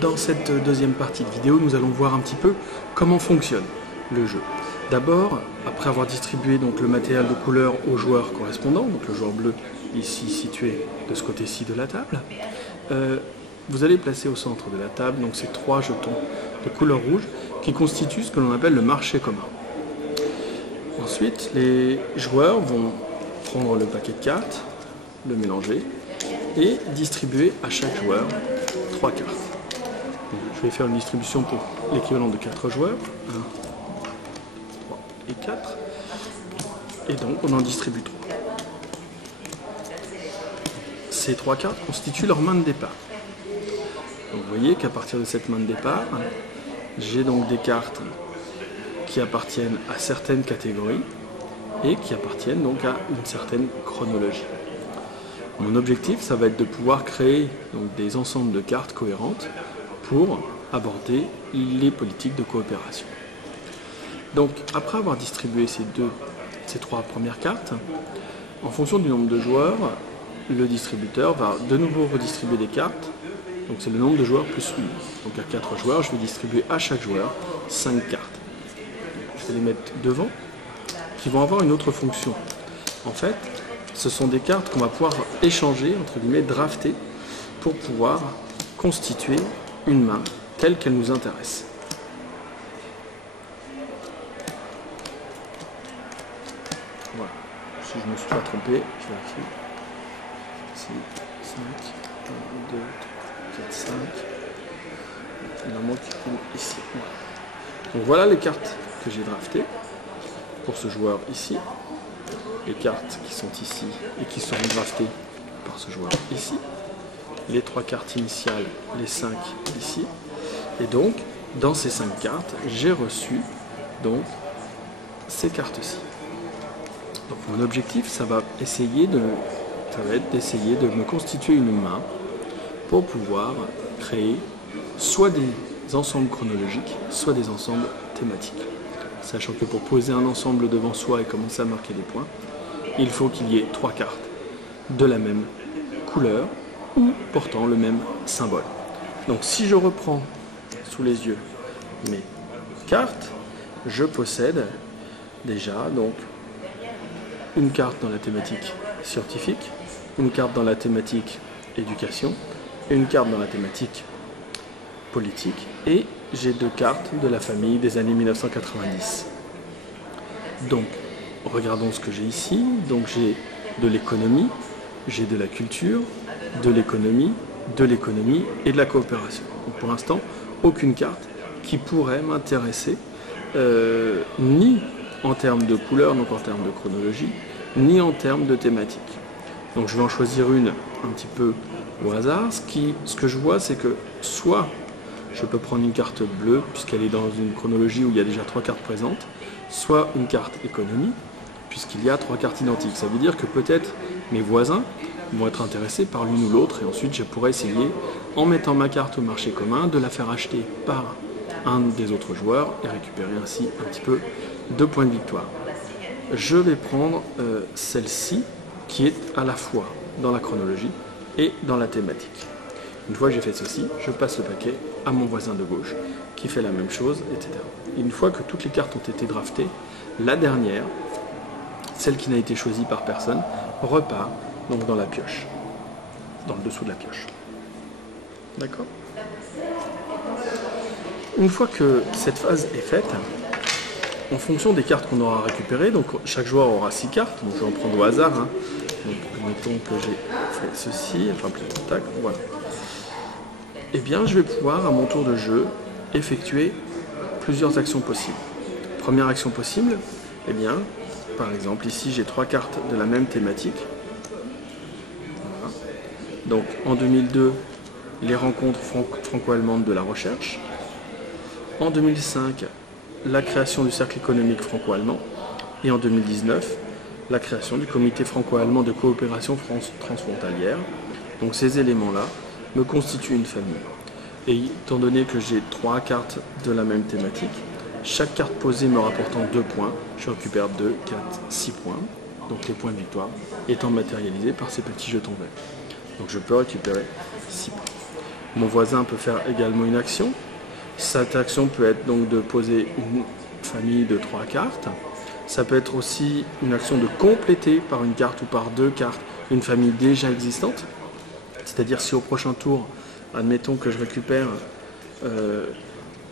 Dans cette deuxième partie de vidéo, nous allons voir un petit peu comment fonctionne le jeu. D'abord, après avoir distribué donc le matériel de couleur aux joueurs correspondants, donc le joueur bleu ici situé de ce côté-ci de la table, vous allez placer au centre de la table donc ces 3 jetons de couleur rouge qui constituent ce que l'on appelle le marché commun. Ensuite, les joueurs vont prendre le paquet de cartes, le mélanger et distribuer à chaque joueur 3 cartes. Je vais faire une distribution pour l'équivalent de 4 joueurs. 1, 3 et 4. Et donc on en distribue 3. Ces 3 cartes constituent leur main de départ. Donc vous voyez qu'à partir de cette main de départ, j'ai donc des cartes qui appartiennent à certaines catégories et qui appartiennent donc à une certaine chronologie. Mon objectif, ça va être de pouvoir créer donc des ensembles de cartes cohérentes pour aborder les politiques de coopération. Donc, après avoir distribué ces 3 premières cartes, en fonction du nombre de joueurs, le distributeur va de nouveau redistribuer des cartes. Donc, c'est le nombre de joueurs plus 1. Donc, à 4 joueurs, je vais distribuer à chaque joueur 5 cartes. Je vais les mettre devant, qui vont avoir une autre fonction. En fait, ce sont des cartes qu'on va pouvoir échanger, entre guillemets, drafter, pour pouvoir constituer une main telle qu'elle nous intéresse. Voilà. Si je ne me suis pas trompé, je vérifie. 6, 5, 1, 2, 4, 5. Il en manque une ici. Voilà. Donc voilà les cartes que j'ai draftées pour ce joueur ici. Les cartes qui sont ici et qui seront draftées par ce joueur ici. Les 3 cartes initiales, les 5 ici. Et donc, dans ces 5 cartes, j'ai reçu donc ces cartes-ci. Donc mon objectif, ça va être d'essayer de me constituer une main pour pouvoir créer soit des ensembles chronologiques, soit des ensembles thématiques. Sachant que pour poser un ensemble devant soi et commencer à marquer des points, il faut qu'il y ait 3 cartes de la même couleur ou portant le même symbole. Donc si je reprends sous les yeux mes cartes, je possède déjà donc une carte dans la thématique scientifique, une carte dans la thématique éducation, une carte dans la thématique politique et j'ai 2 cartes de la famille des années 1990. Donc regardons ce que j'ai ici. Donc j'ai de l'économie, j'ai de la culture, de l'économie et de la coopération. Donc pour l'instant, aucune carte qui pourrait m'intéresser, ni en termes de couleur, donc en termes de chronologie, ni en termes de thématique. Donc je vais en choisir une un petit peu au hasard. Ce que je vois, c'est que soit je peux prendre une carte bleue, puisqu'elle est dans une chronologie où il y a déjà 3 cartes présentes, soit une carte économie, puisqu'il y a 3 cartes identiques. Ça veut dire que peut-être mes voisins vont être intéressés par l'une ou l'autre, et ensuite je pourrais essayer, en mettant ma carte au marché commun, de la faire acheter par un des autres joueurs et récupérer ainsi un petit peu de points de victoire. Je vais prendre celle-ci, qui est à la fois dans la chronologie et dans la thématique. Une fois que j'ai fait ceci, je passe le paquet à mon voisin de gauche, qui fait la même chose, etc. Et une fois que toutes les cartes ont été draftées, la dernière, celle qui n'a été choisie par personne, repart donc dans la pioche, dans le dessous de la pioche. D'accord ? Une fois que cette phase est faite, en fonction des cartes qu'on aura récupérées, donc chaque joueur aura 6 cartes, donc je vais en prendre au hasard. Hein. Donc mettons que j'ai fait ceci, enfin plutôt tac, voilà. Eh bien, je vais pouvoir, à mon tour de jeu, effectuer plusieurs actions possibles. Première action possible, eh bien, par exemple, ici j'ai 3 cartes de la même thématique. Voilà. Donc, en 2002, les rencontres franco-allemandes de la recherche. En 2005, la création du cercle économique franco-allemand. Et en 2019, la création du comité franco-allemand de coopération transfrontalière. Donc, ces éléments-là me constituent une famille. Et étant donné que j'ai 3 cartes de la même thématique, chaque carte posée me rapportant 2 points, je récupère 2, 4, 6 points, donc les points de victoire étant matérialisés par ces petits jetons verts. Donc je peux récupérer 6 points. Mon voisin peut faire également une action. Cette action peut être donc de poser une famille de 3 cartes. Ça peut être aussi une action de compléter par une carte ou par 2 cartes une famille déjà existante. C'est-à-dire si au prochain tour, admettons que je récupère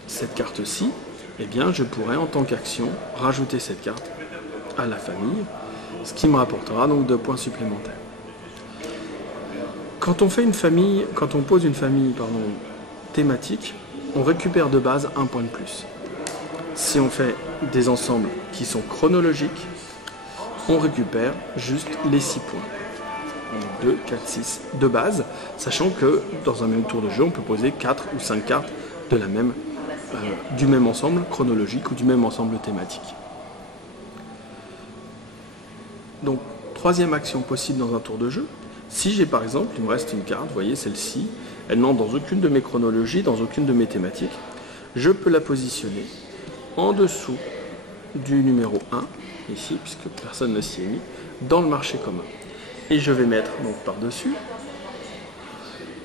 cette carte-ci, eh bien je pourrais en tant qu'action rajouter cette carte à la famille, ce qui me rapportera donc 2 points supplémentaires. Quand on pose une famille thématique, on récupère de base 1 point de plus. Si on fait des ensembles qui sont chronologiques, on récupère juste les 6 points. 2, 4, 6 de base, sachant que dans un même tour de jeu, on peut poser 4 ou 5 cartes du même ensemble chronologique ou du même ensemble thématique. Donc, troisième action possible dans un tour de jeu. Si j'ai par exemple, il me reste une carte, vous voyez celle-ci, elle n'entre dans aucune de mes chronologies, dans aucune de mes thématiques, je peux la positionner en dessous du numéro 1, ici, puisque personne ne s'y est mis, dans le marché commun. Et je vais mettre donc par-dessus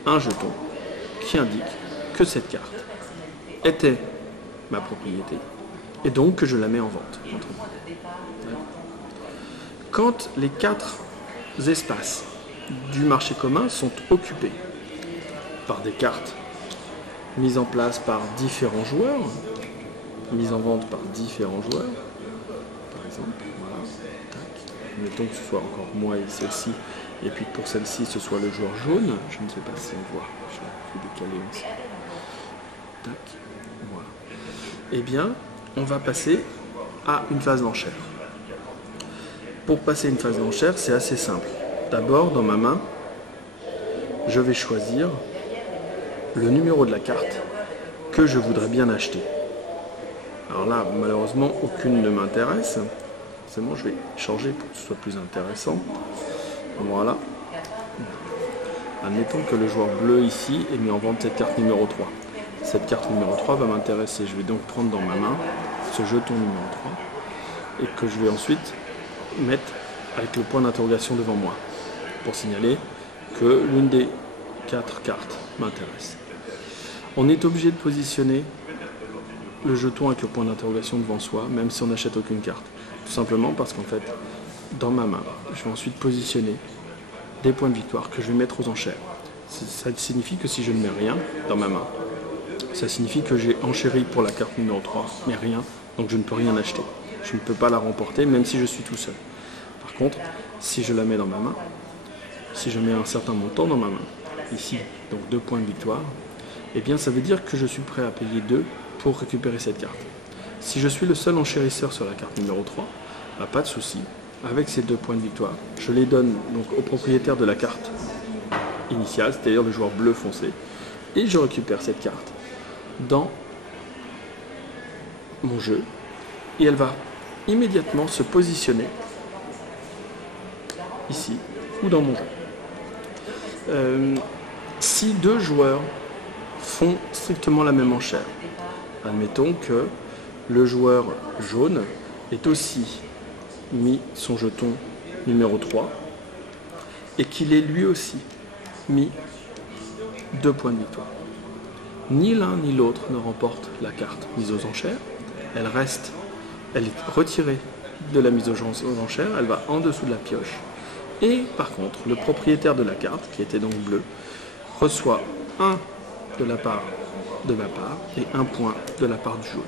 un jeton qui indique que cette carte était ma propriété et donc que je la mets en vente. Quand les 4 espaces du marché commun sont occupés par des cartes mises en place par différents joueurs, mises en vente par différents joueurs, par exemple, voilà, tac. Mettons que ce soit encore moi et celle-ci, et puis pour celle-ci ce soit le joueur jaune, je ne sais pas si on voit, je vais décaler aussi, tac, voilà. Eh bien, on va passer à une phase d'enchère. Pour passer une phase d'enchère, c'est assez simple. D'abord, dans ma main, je vais choisir le numéro de la carte que je voudrais bien acheter. Alors là, malheureusement, aucune ne m'intéresse. Forcément, je vais changer pour que ce soit plus intéressant. Voilà. Admettons que le joueur bleu ici ait mis en vente cette carte numéro 3. Cette carte numéro 3 va m'intéresser. Je vais donc prendre dans ma main ce jeton numéro 3 et que je vais ensuite mettre avec le point d'interrogation devant moi pour signaler que l'une des 4 cartes m'intéresse. On est obligé de positionner le jeton avec le point d'interrogation devant soi, même si on n'achète aucune carte. Tout simplement parce qu'en fait, dans ma main, je vais ensuite positionner des points de victoire que je vais mettre aux enchères. Ça signifie que si je ne mets rien dans ma main, ça signifie que j'ai enchéri pour la carte numéro 3, mais rien, donc je ne peux rien acheter. Je ne peux pas la remporter, même si je suis tout seul. Par contre, si je la mets dans ma main, si je mets un certain montant dans ma main, ici, donc 2 points de victoire, eh bien ça veut dire que je suis prêt à payer 2 pour récupérer cette carte. Si je suis le seul enchérisseur sur la carte numéro 3, bah, pas de souci. Avec ces 2 points de victoire, je les donne donc au propriétaire de la carte initiale, c'est-à-dire le joueur bleu foncé, et je récupère cette carte dans mon jeu, et elle va immédiatement se positionner ici ou dans mon jeu. Si 2 joueurs font strictement la même enchère, admettons que le joueur jaune ait aussi mis son jeton numéro 3 et qu'il ait lui aussi mis 2 points de victoire. Ni l'un ni l'autre ne remporte la carte mise aux enchères, elle est retirée de la mise aux enchères, elle va en dessous de la pioche. Et par contre, le propriétaire de la carte, qui était donc bleu, reçoit 1 de la part de ma part et 1 point de la part du jaune.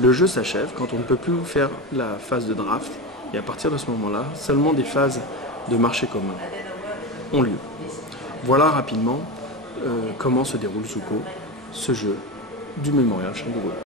Le jeu s'achève quand on ne peut plus faire la phase de draft, et à partir de ce moment-là, seulement des phases de marché commun ont lieu. Voilà rapidement comment se déroule Zuko, ce jeu du Mémorial Champ de Gaulle.